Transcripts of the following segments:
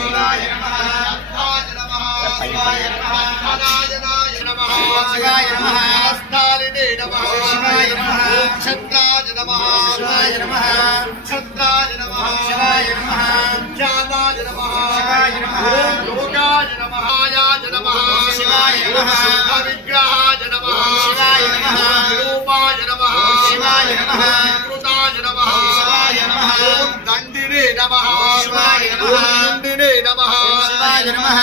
శివాయ నమః. అర్థాయ నమః శివాయ నమః అనాయనాయ నమః శివాయ నమః హస్తాలినే నమః శివాయ నమః చంద్రాయ నమః శివాయ నమః చంద్రాయ నమః శివాయ నమః జ్ఞానాయ నమః శివాయ నమః యోగాయ నమః ఆయాయ నమః శివాయ నమః శుద్ధ విగ్రహాయ నమః శివాయ నమః రూపాయ శివాయ నమః.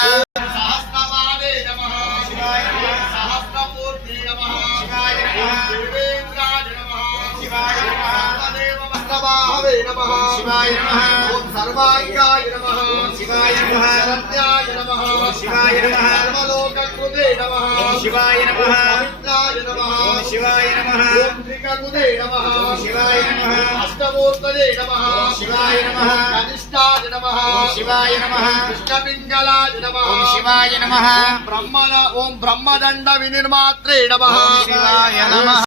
సహస్రమానే నమః. శివాయ నమః. సహస్రమూర్తి నమః. శివాయ నమః. దేవేంద్రాయ నమః. శివాయ శివాయ నమః శివాయ నమః శివాయ నమః అష్టమూర్తయే నమః శివాయ నమః కనిష్టాయ నమః శివాయ నమః కృష్ణపింగళాయ నమః శివాయ నమః బ్రహ్మణ ఓం బ్రహ్మదండ వినిర్మాత్రే నమః శివాయ నమః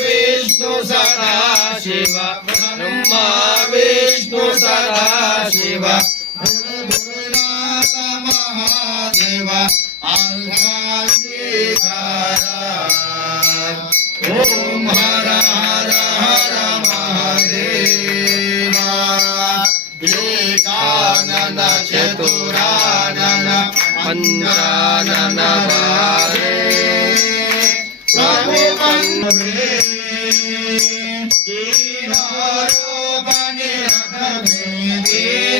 విష్ణు సదా శివ బ్రహ్మ విష్ణు సదా శివ మహాదేవ ఓం హర హర హర మహాదేవ. ఏకానన చతురానన పంచానన వారే ప్రభు మన్వే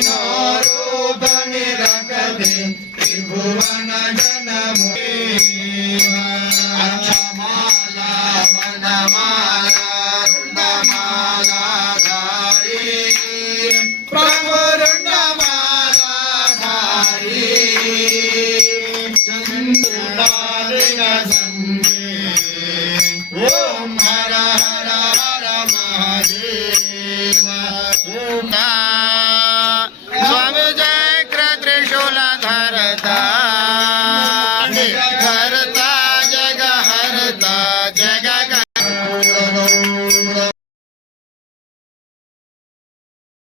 नो रूप निरगदे त्रिभुवन गण